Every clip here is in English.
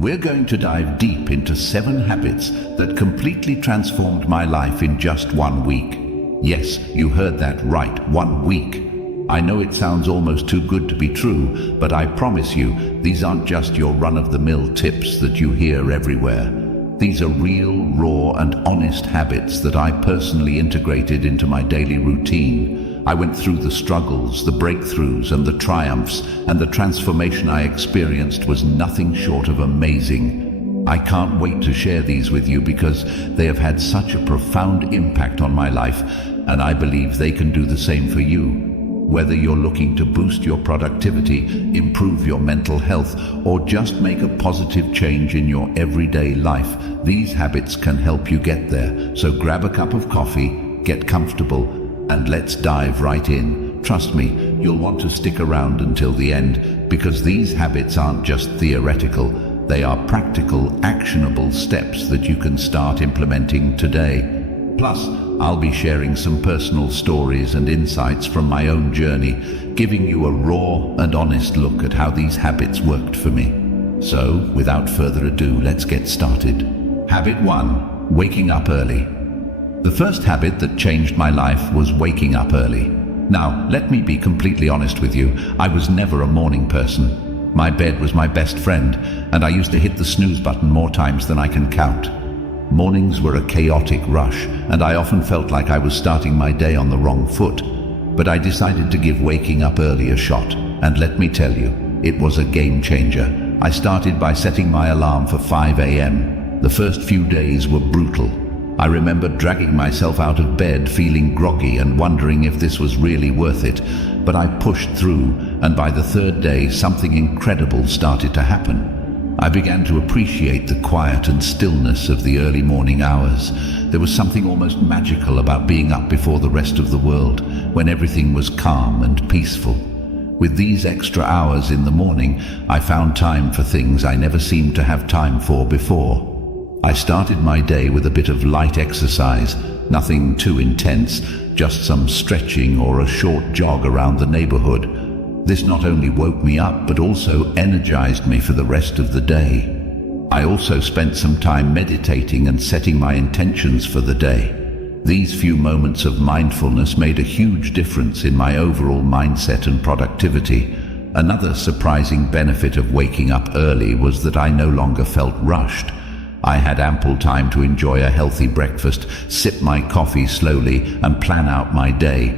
We're going to dive deep into 7 habits that completely transformed my life in just 1 week. Yes, you heard that right, 1 week. I know it sounds almost too good to be true, but I promise you, these aren't just your run-of-the-mill tips that you hear everywhere. These are real, raw, and honest habits that I personally integrated into my daily routine. I went through the struggles, the breakthroughs, and the triumphs, and the transformation I experienced was nothing short of amazing. I can't wait to share these with you because they have had such a profound impact on my life, and I believe they can do the same for you. Whether you're looking to boost your productivity, improve your mental health, or just make a positive change in your everyday life, these habits can help you get there. So grab a cup of coffee, get comfortable, and let's dive right in. Trust me, you'll want to stick around until the end, because these habits aren't just theoretical, they are practical, actionable steps that you can start implementing today. Plus, I'll be sharing some personal stories and insights from my own journey, giving you a raw and honest look at how these habits worked for me. So, without further ado, let's get started. Habit 1. Waking up early. The first habit that changed my life was waking up early. Now, let me be completely honest with you, I was never a morning person. My bed was my best friend, and I used to hit the snooze button more times than I can count. Mornings were a chaotic rush, and I often felt like I was starting my day on the wrong foot. But I decided to give waking up early a shot, and let me tell you, it was a game changer. I started by setting my alarm for 5 a.m. The first few days were brutal. I remember dragging myself out of bed feeling groggy and wondering if this was really worth it, but I pushed through, and by the 3rd day something incredible started to happen. I began to appreciate the quiet and stillness of the early morning hours. There was something almost magical about being up before the rest of the world, when everything was calm and peaceful. With these extra hours in the morning, I found time for things I never seemed to have time for before. I started my day with a bit of light exercise, nothing too intense, just some stretching or a short jog around the neighborhood. This not only woke me up, but also energized me for the rest of the day. I also spent some time meditating and setting my intentions for the day. These few moments of mindfulness made a huge difference in my overall mindset and productivity. Another surprising benefit of waking up early was that I no longer felt rushed. I had ample time to enjoy a healthy breakfast, sip my coffee slowly, and plan out my day.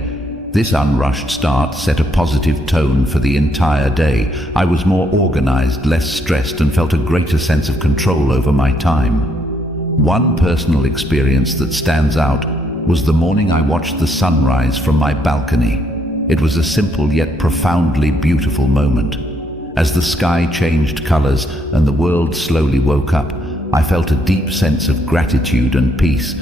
This unrushed start set a positive tone for the entire day. I was more organized, less stressed, and felt a greater sense of control over my time. One personal experience that stands out was the morning I watched the sunrise from my balcony. It was a simple yet profoundly beautiful moment. As the sky changed colors and the world slowly woke up, I felt a deep sense of gratitude and peace.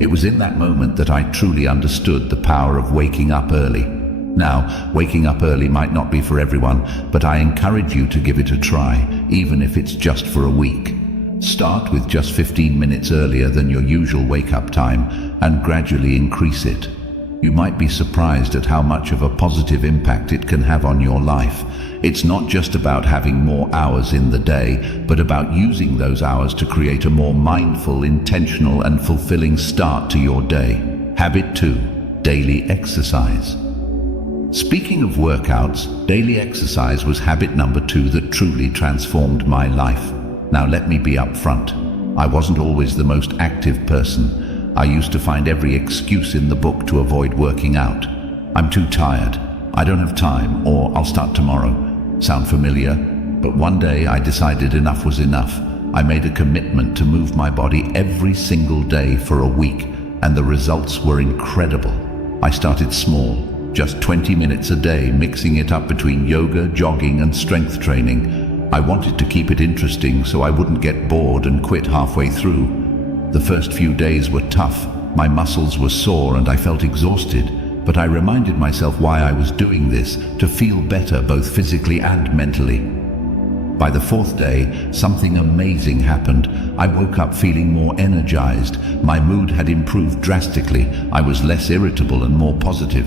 It was in that moment that I truly understood the power of waking up early. Now, waking up early might not be for everyone, but I encourage you to give it a try, even if it's just for a week. Start with just 15 minutes earlier than your usual wake-up time and gradually increase it. You might be surprised at how much of a positive impact it can have on your life. It's not just about having more hours in the day, but about using those hours to create a more mindful, intentional, and fulfilling start to your day. Habit 2. Daily exercise. Speaking of workouts, daily exercise was habit number 2 that truly transformed my life. Now let me be upfront. I wasn't always the most active person. I used to find every excuse in the book to avoid working out. I'm too tired, I don't have time, or I'll start tomorrow. Sound familiar? But one day I decided enough was enough. I made a commitment to move my body every single day for a week, and the results were incredible. I started small, just 20 minutes a day, mixing it up between yoga, jogging, and strength training. I wanted to keep it interesting so I wouldn't get bored and quit halfway through. The first few days were tough. My muscles were sore and I felt exhausted, but I reminded myself why I was doing this, to feel better both physically and mentally. By the 4th day, something amazing happened. I woke up feeling more energized. My mood had improved drastically. I was less irritable and more positive.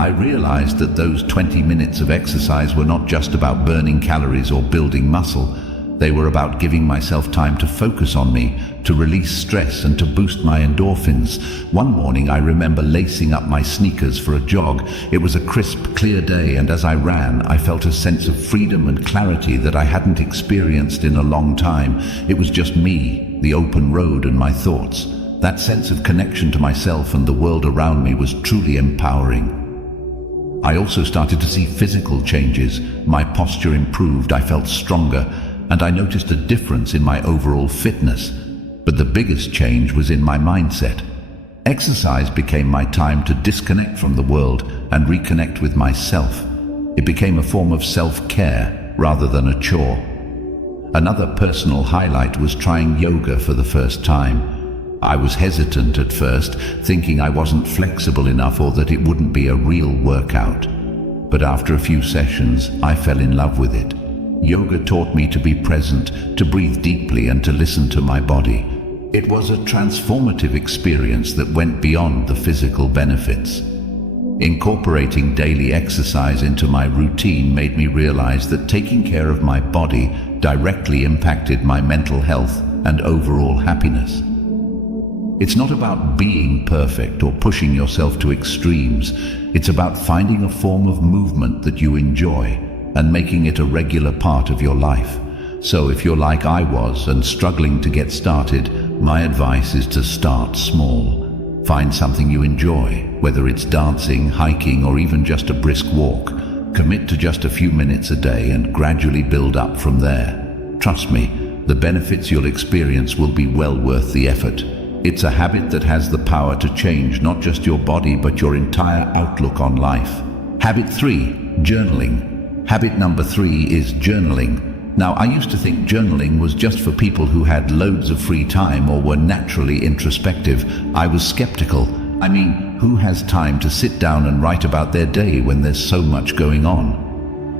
I realized that those 20 minutes of exercise were not just about burning calories or building muscle. They were about giving myself time to focus on me, to release stress and to boost my endorphins. One morning I remember lacing up my sneakers for a jog. It was a crisp, clear day, and as I ran, I felt a sense of freedom and clarity that I hadn't experienced in a long time. It was just me, the open road, and my thoughts. That sense of connection to myself and the world around me was truly empowering. I also started to see physical changes. My posture improved, I felt stronger, and I noticed a difference in my overall fitness. But the biggest change was in my mindset. Exercise became my time to disconnect from the world and reconnect with myself. It became a form of self-care rather than a chore. Another personal highlight was trying yoga for the first time. I was hesitant at first, thinking I wasn't flexible enough or that it wouldn't be a real workout. But after a few sessions, I fell in love with it. Yoga taught me to be present, to breathe deeply, and to listen to my body. It was a transformative experience that went beyond the physical benefits. Incorporating daily exercise into my routine made me realize that taking care of my body directly impacted my mental health and overall happiness. It's not about being perfect or pushing yourself to extremes. It's about finding a form of movement that you enjoy and making it a regular part of your life. So if you're like I was and struggling to get started, my advice is to start small. Find something you enjoy, whether it's dancing, hiking, or even just a brisk walk. Commit to just a few minutes a day and gradually build up from there. Trust me, the benefits you'll experience will be well worth the effort. It's a habit that has the power to change not just your body but your entire outlook on life. Habit 3, journaling. Habit number 3 is journaling. Now, I used to think journaling was just for people who had loads of free time or were naturally introspective. I was skeptical. I mean, who has time to sit down and write about their day when there's so much going on?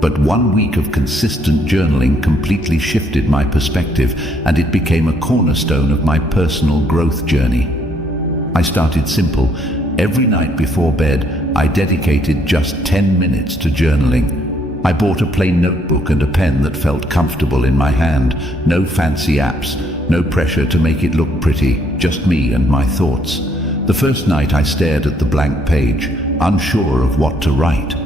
But 1 week of consistent journaling completely shifted my perspective, and it became a cornerstone of my personal growth journey. I started simple. Every night before bed, I dedicated just 10 minutes to journaling. I bought a plain notebook and a pen that felt comfortable in my hand. No fancy apps, no pressure to make it look pretty, just me and my thoughts. The first night I stared at the blank page, unsure of what to write.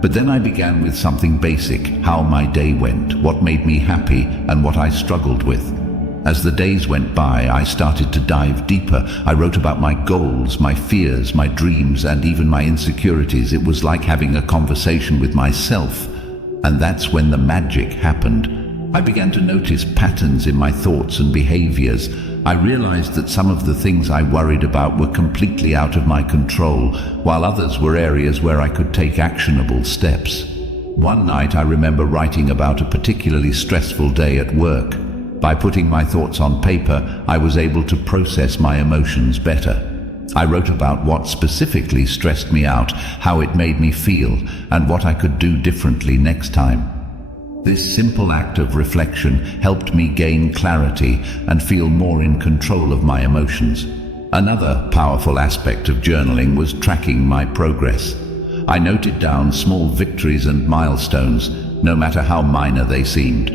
But then I began with something basic: how my day went, what made me happy, and what I struggled with. As the days went by, I started to dive deeper. I wrote about my goals, my fears, my dreams, and even my insecurities. It was like having a conversation with myself. And that's when the magic happened. I began to notice patterns in my thoughts and behaviors. I realized that some of the things I worried about were completely out of my control, while others were areas where I could take actionable steps. One night I remember writing about a particularly stressful day at work. By putting my thoughts on paper, I was able to process my emotions better. I wrote about what specifically stressed me out, how it made me feel, and what I could do differently next time. This simple act of reflection helped me gain clarity and feel more in control of my emotions. Another powerful aspect of journaling was tracking my progress. I noted down small victories and milestones, no matter how minor they seemed.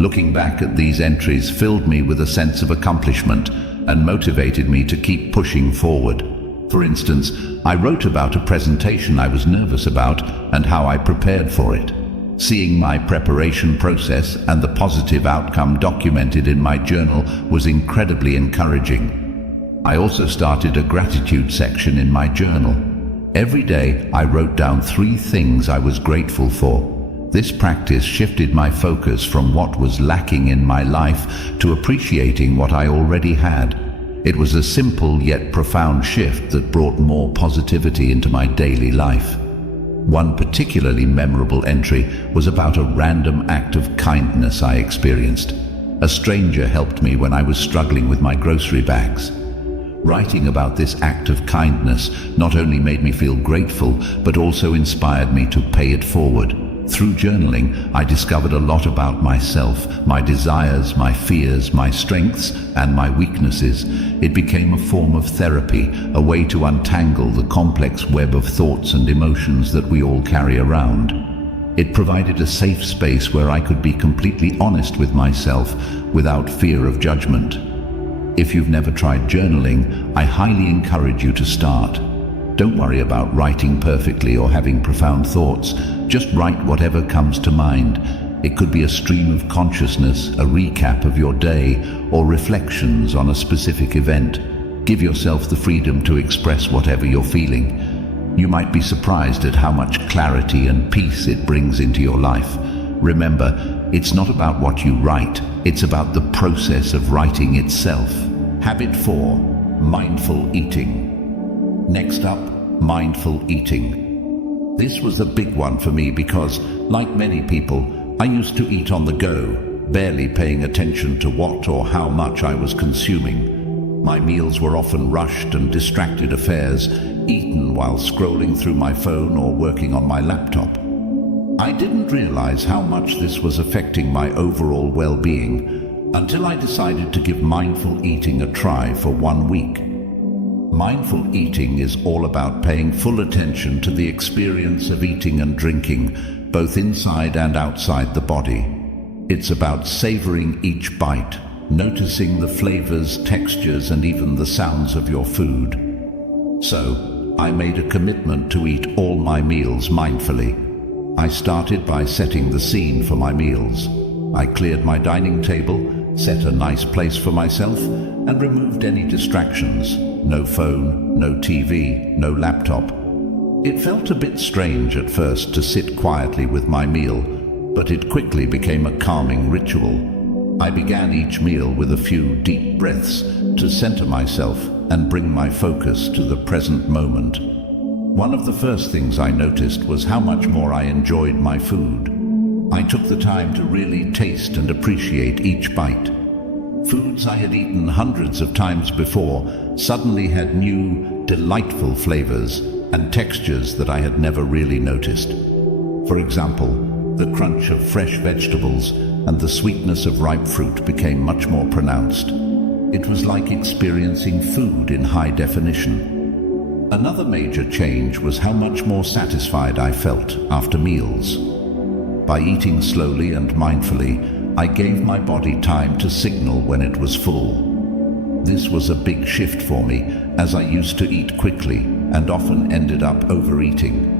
Looking back at these entries filled me with a sense of accomplishment and motivated me to keep pushing forward. For instance, I wrote about a presentation I was nervous about and how I prepared for it. Seeing my preparation process and the positive outcome documented in my journal was incredibly encouraging. I also started a gratitude section in my journal. Every day I wrote down 3 things I was grateful for. This practice shifted my focus from what was lacking in my life to appreciating what I already had. It was a simple yet profound shift that brought more positivity into my daily life. One particularly memorable entry was about a random act of kindness I experienced. A stranger helped me when I was struggling with my grocery bags. Writing about this act of kindness not only made me feel grateful, but also inspired me to pay it forward. Through journaling, I discovered a lot about myself, my desires, my fears, my strengths, and my weaknesses. It became a form of therapy, a way to untangle the complex web of thoughts and emotions that we all carry around. It provided a safe space where I could be completely honest with myself without fear of judgment. If you've never tried journaling, I highly encourage you to start. Don't worry about writing perfectly or having profound thoughts. Just write whatever comes to mind. It could be a stream of consciousness, a recap of your day, or reflections on a specific event. Give yourself the freedom to express whatever you're feeling. You might be surprised at how much clarity and peace it brings into your life. Remember, it's not about what you write, it's about the process of writing itself. Habit 4. Mindful eating. Next up, mindful eating. This was a big one for me because, like many people, I used to eat on the go, barely paying attention to what or how much I was consuming. My meals were often rushed and distracted affairs, eaten while scrolling through my phone or working on my laptop. I didn't realize how much this was affecting my overall well-being until I decided to give mindful eating a try for 1 week. Mindful eating is all about paying full attention to the experience of eating and drinking, both inside and outside the body. It's about savoring each bite, noticing the flavors, textures, and even the sounds of your food. So, I made a commitment to eat all my meals mindfully. I started by setting the scene for my meals. I cleared my dining table, set a nice place for myself, and removed any distractions. No phone, no TV, no laptop. It felt a bit strange at first to sit quietly with my meal, but it quickly became a calming ritual. I began each meal with a few deep breaths to center myself and bring my focus to the present moment. One of the first things I noticed was how much more I enjoyed my food. I took the time to really taste and appreciate each bite. Foods I had eaten hundreds of times before suddenly had new, delightful flavors and textures that I had never really noticed. For example, the crunch of fresh vegetables and the sweetness of ripe fruit became much more pronounced. It was like experiencing food in high definition. Another major change was how much more satisfied I felt after meals. By eating slowly and mindfully, I gave my body time to signal when it was full. This was a big shift for me, as I used to eat quickly and often ended up overeating.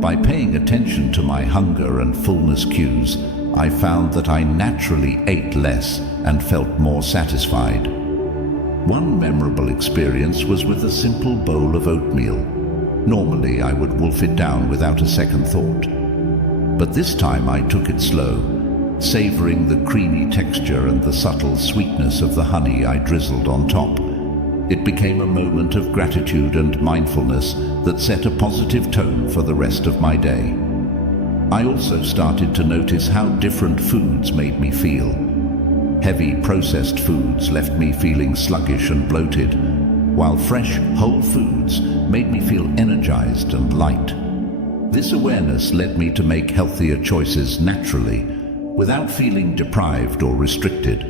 By paying attention to my hunger and fullness cues, I found that I naturally ate less and felt more satisfied. One memorable experience was with a simple bowl of oatmeal. Normally, I would wolf it down without a second thought. But this time I took it slow, savoring the creamy texture and the subtle sweetness of the honey I drizzled on top. It became a moment of gratitude and mindfulness that set a positive tone for the rest of my day. I also started to notice how different foods made me feel. Heavy processed foods left me feeling sluggish and bloated, while fresh, whole foods made me feel energized and light. This awareness led me to make healthier choices naturally, without feeling deprived or restricted.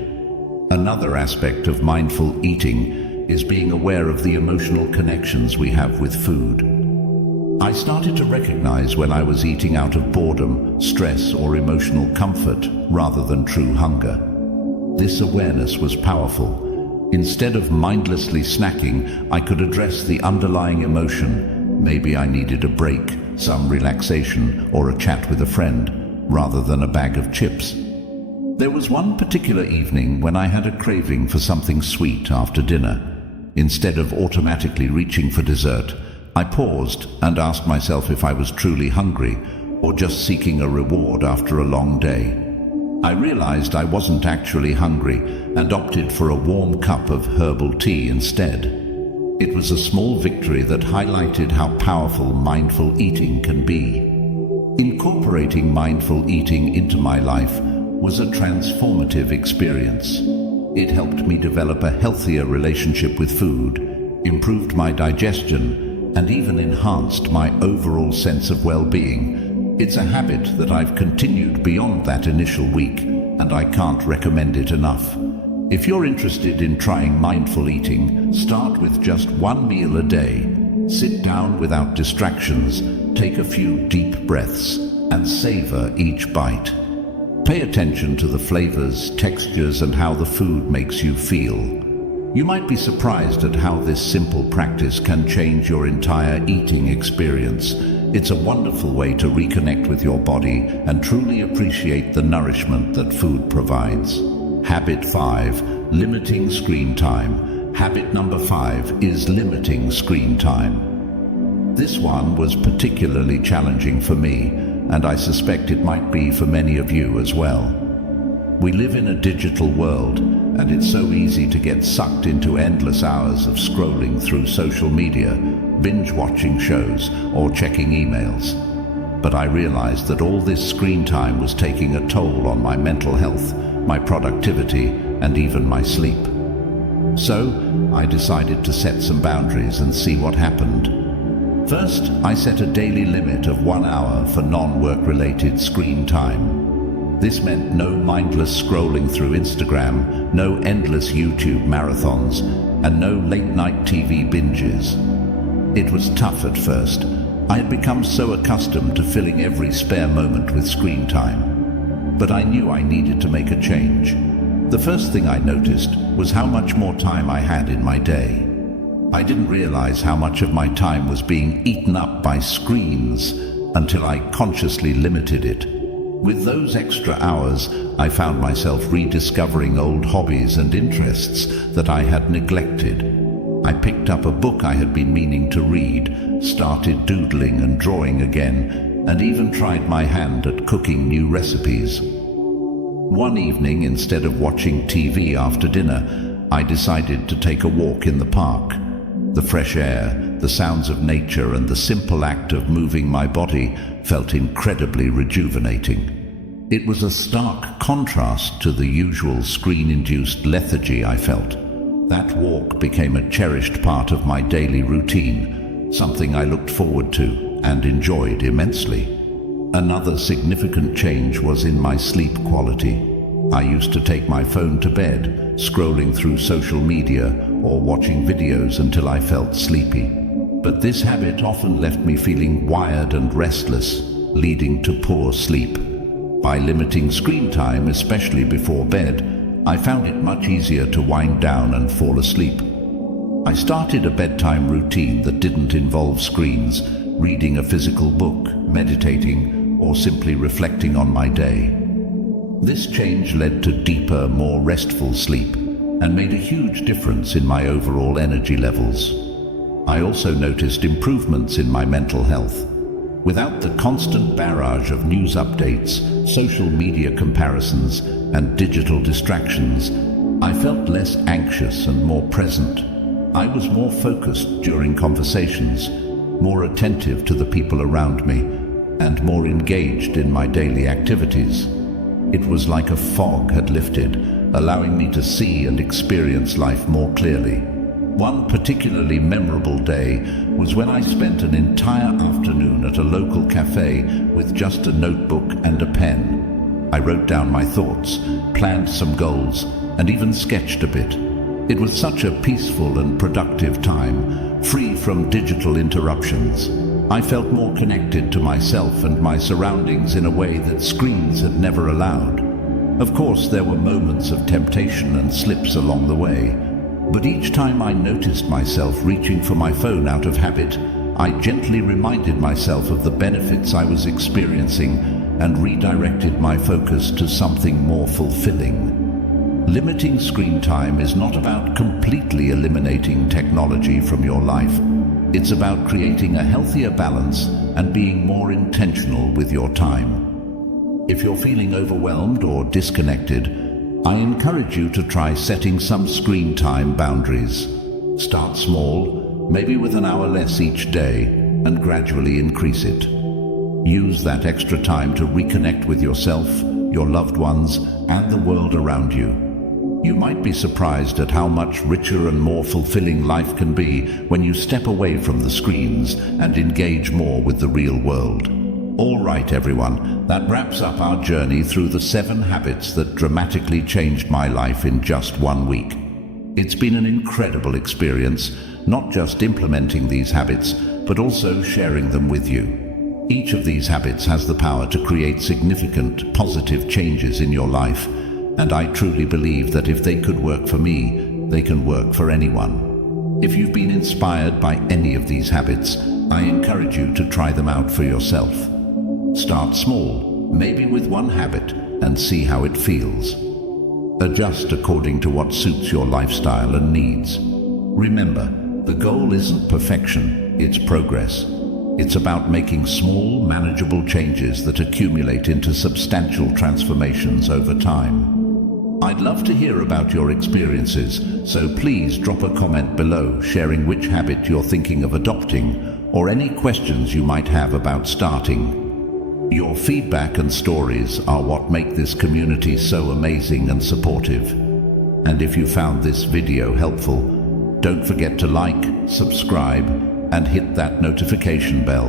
Another aspect of mindful eating is being aware of the emotional connections we have with food. I started to recognize when I was eating out of boredom, stress, or emotional comfort rather than true hunger. This awareness was powerful. Instead of mindlessly snacking, I could address the underlying emotion. Maybe I needed a break, some relaxation, or a chat with a friend, rather than a bag of chips. There was one particular evening when I had a craving for something sweet after dinner. Instead of automatically reaching for dessert, I paused and asked myself if I was truly hungry or just seeking a reward after a long day. I realized I wasn't actually hungry and opted for a warm cup of herbal tea instead. It was a small victory that highlighted how powerful mindful eating can be. Incorporating mindful eating into my life was a transformative experience. It helped me develop a healthier relationship with food, improved my digestion, and even enhanced my overall sense of well-being. It's a habit that I've continued beyond that initial week, and I can't recommend it enough. If you're interested in trying mindful eating, start with just one meal a day. Sit down without distractions, take a few deep breaths, and savor each bite. Pay attention to the flavors, textures, and how the food makes you feel. You might be surprised at how this simple practice can change your entire eating experience. It's a wonderful way to reconnect with your body and truly appreciate the nourishment that food provides. Habit 5. Limiting screen time. Habit number 5 is limiting screen time. This one was particularly challenging for me, and I suspect it might be for many of you as well. We live in a digital world, and it's so easy to get sucked into endless hours of scrolling through social media, binge-watching shows, or checking emails. But I realized that all this screen time was taking a toll on my mental health, my productivity, and even my sleep. So, I decided to set some boundaries and see what happened. First, I set a daily limit of 1 hour for non-work-related screen time. This meant no mindless scrolling through Instagram, no endless YouTube marathons, and no late-night TV binges. It was tough at first. I had become so accustomed to filling every spare moment with screen time. But I knew I needed to make a change. The first thing I noticed was how much more time I had in my day. I didn't realize how much of my time was being eaten up by screens until I consciously limited it. With those extra hours, I found myself rediscovering old hobbies and interests that I had neglected. I picked up a book I had been meaning to read, started doodling and drawing again, and even tried my hand at cooking new recipes. One evening, instead of watching TV after dinner, I decided to take a walk in the park. The fresh air, the sounds of nature, and the simple act of moving my body felt incredibly rejuvenating. It was a stark contrast to the usual screen-induced lethargy I felt. That walk became a cherished part of my daily routine, something I looked forward to and enjoyed immensely. Another significant change was in my sleep quality. I used to take my phone to bed, scrolling through social media or watching videos until I felt sleepy. But this habit often left me feeling wired and restless, leading to poor sleep. By limiting screen time, especially before bed, I found it much easier to wind down and fall asleep. I started a bedtime routine that didn't involve screens, reading a physical book, meditating, or simply reflecting on my day. This change led to deeper, more restful sleep and made a huge difference in my overall energy levels. I also noticed improvements in my mental health. Without the constant barrage of news updates, social media comparisons, and digital distractions, I felt less anxious and more present. I was more focused during conversations, more attentive to the people around me, and more engaged in my daily activities. It was like a fog had lifted, allowing me to see and experience life more clearly. One particularly memorable day was when I spent an entire afternoon at a local cafe with just a notebook and a pen. I wrote down my thoughts, planned some goals, and even sketched a bit. It was such a peaceful and productive time, free from digital interruptions. I felt more connected to myself and my surroundings in a way that screens had never allowed. Of course, there were moments of temptation and slips along the way, but each time I noticed myself reaching for my phone out of habit, I gently reminded myself of the benefits I was experiencing and redirected my focus to something more fulfilling. Limiting screen time is not about completely eliminating technology from your life. It's about creating a healthier balance and being more intentional with your time. If you're feeling overwhelmed or disconnected, I encourage you to try setting some screen time boundaries. Start small, maybe with an hour less each day, and gradually increase it. Use that extra time to reconnect with yourself, your loved ones, and the world around you. You might be surprised at how much richer and more fulfilling life can be when you step away from the screens and engage more with the real world. All right, everyone, that wraps up our journey through the 7 habits that dramatically changed my life in just 1 week. It's been an incredible experience, not just implementing these habits, but also sharing them with you. Each of these habits has the power to create significant, positive changes in your life, and I truly believe that if they could work for me, they can work for anyone. If you've been inspired by any of these habits, I encourage you to try them out for yourself. Start small, maybe with one habit, and see how it feels. Adjust according to what suits your lifestyle and needs. Remember, the goal isn't perfection, it's progress. It's about making small, manageable changes that accumulate into substantial transformations over time. I'd love to hear about your experiences, so please drop a comment below sharing which habit you're thinking of adopting or any questions you might have about starting. Your feedback and stories are what make this community so amazing and supportive. And if you found this video helpful, don't forget to like, subscribe, and hit that notification bell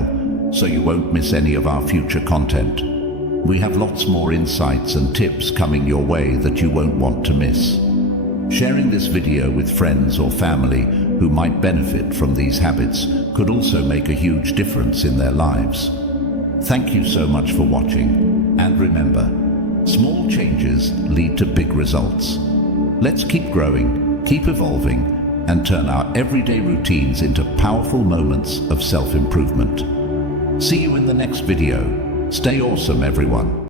so you won't miss any of our future content. We have lots more insights and tips coming your way that you won't want to miss. Sharing this video with friends or family who might benefit from these habits could also make a huge difference in their lives. Thank you so much for watching, and remember, small changes lead to big results. Let's keep growing, keep evolving, and turn our everyday routines into powerful moments of self-improvement. See you in the next video. Stay awesome, everyone.